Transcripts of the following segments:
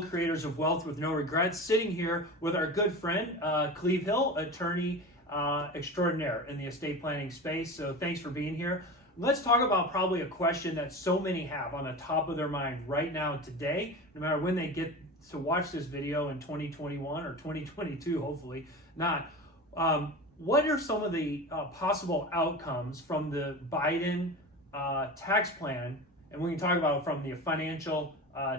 co-creators of Wealth with No Regrets, sitting here with our good friend, Cleve Hill, attorney extraordinaire in the estate planning space. So thanks for being here. Let's talk about probably a question that so many have on the top of their mind right now today, no matter when they get to watch this video in 2021 or 2022, hopefully not. What are some of the possible outcomes from the Biden tax plan? And we can talk about it from the financial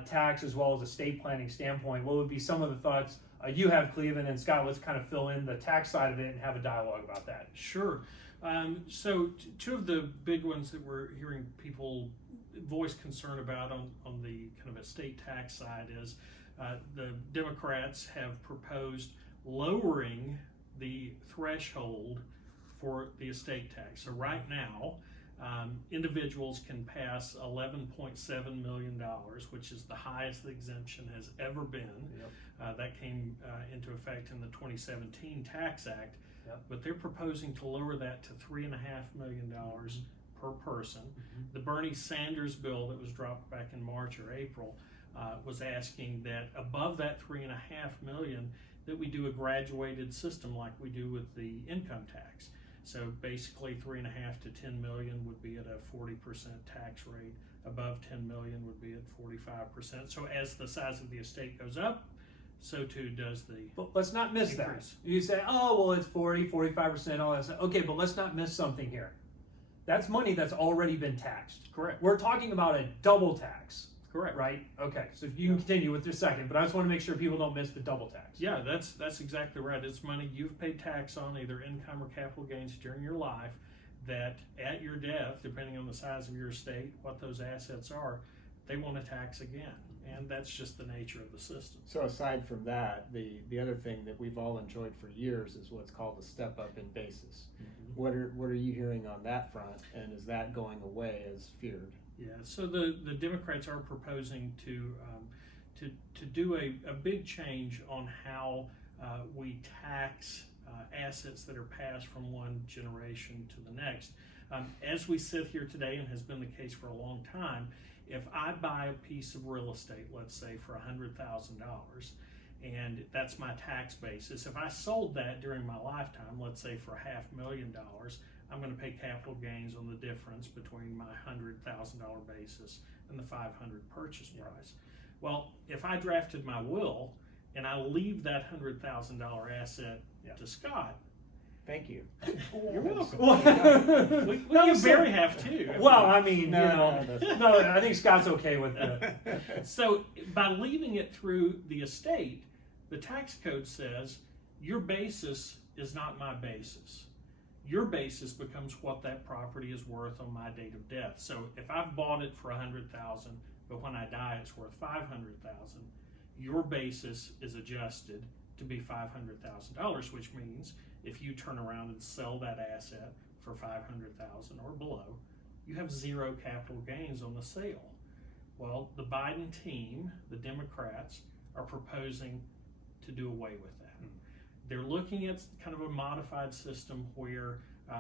tax as well as estate planning standpoint. What would be some of the thoughts you have, Cleveland, and Scott? Let's kind of fill in the tax side of it and have a dialogue about that. Sure. So two of the big ones that we're hearing people voice concern about on the kind of estate tax side is the Democrats have proposed lowering the threshold for the estate tax. So right now, individuals can pass $11.7 million, which is the highest the exemption has ever been. Yep. That came into effect in the 2017 Tax Act. Yep. But they're proposing to lower that to $3.5 million per person. Mm-hmm. The Bernie Sanders bill that was dropped back in March or April was asking that above that $3.5 million that we do a graduated system like we do with the income tax. So basically 3.5 to 10 million would be at a 40% tax rate. Above 10 million would be at 45%. So as the size of the estate goes up, so too does the But let's not miss increase. That. You say, oh, well, it's 40, 45%, all that stuff. Okay, but let's not miss something here. That's money that's already been taxed. Correct. We're talking about a double tax. Correct. Right? Okay, so you can continue with your second, but I just want to make sure people don't miss the double tax. Yeah, that's exactly right. It's money you've paid tax on, either income or capital gains during your life, that at your death, depending on the size of your estate, what those assets are, they want to tax again. And that's just the nature of the system. So aside from that, the other thing that we've all enjoyed for years is what's called a step up in basis. Mm-hmm. What are you hearing on that front, and is that going away as feared? Yeah, so the Democrats are proposing to do a big change on how we tax assets that are passed from one generation to the next. As we sit here today, and has been the case for a long time, if I buy a piece of real estate, let's say for $100,000, and that's my tax basis, if I sold that during my lifetime, let's say for $500,000, I'm going to pay capital gains on the difference between my $100,000 basis and the $500,000 purchase price. Well, if I drafted my will and I leave that $100,000 asset to Scott, thank you. You're welcome. You very have to. Well, I mean, no, I think Scott's okay with that. So by leaving it through the estate, the tax code says your basis is not my basis. Your basis becomes what that property is worth on my date of death. So if I've bought it for $100,000, but when I die it's worth $500,000, your basis is adjusted to be $500,000, which means if you turn around and sell that asset for $500,000 or below, you have zero capital gains on the sale. Well, the Biden team, the Democrats, are proposing to do away with that. They're looking at kind of a modified system where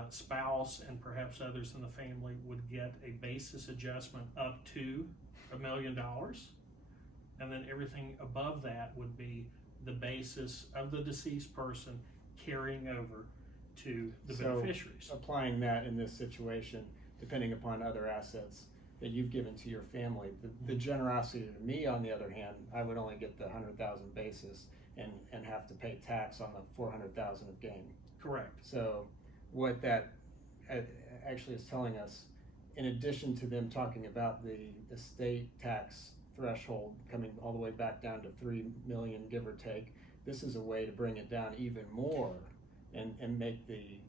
spouse and perhaps others in the family would get a basis adjustment up to $1 million, and then everything above that would be the basis of the deceased person carrying over to the beneficiaries. Applying that in this situation, depending upon other assets that you've given to your family, the generosity to me, on the other hand, I would only get the 100,000 basis and have to pay tax on the 400,000 of gain. Correct. So what that actually is telling us, in addition to them talking about the estate tax threshold coming all the way back down to 3 million, give or take, this is a way to bring it down even more and make the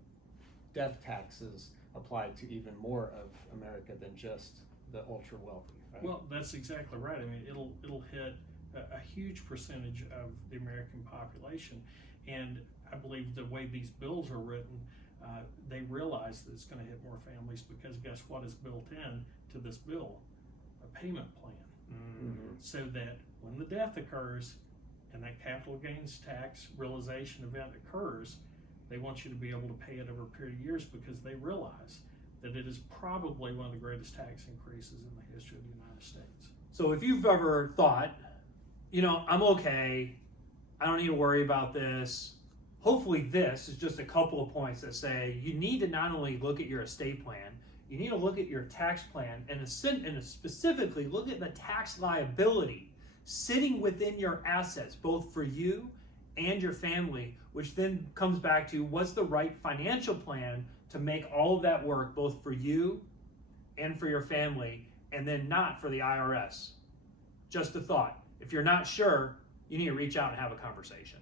death taxes apply to even more of America than just the ultra wealthy. Right? Well, that's exactly right. I mean, it'll hit a huge percentage of the American population, and I believe the way these bills are written, they realize that it's going to hit more families, because guess what is built in to this bill? A payment plan. Mm-hmm. So that when the death occurs and that capital gains tax realization event occurs, they want you to be able to pay it over a period of years, because they realize that it is probably one of the greatest tax increases in the history of the United States. So if you've ever thought, I'm okay. I don't need to worry about this. Hopefully this is just a couple of points that say you need to not only look at your estate plan, you need to look at your tax plan and specifically look at the tax liability sitting within your assets, both for you and your family, which then comes back to what's the right financial plan to make all of that work both for you and for your family, and then not for the IRS. Just a thought. If you're not sure, you need to reach out and have a conversation.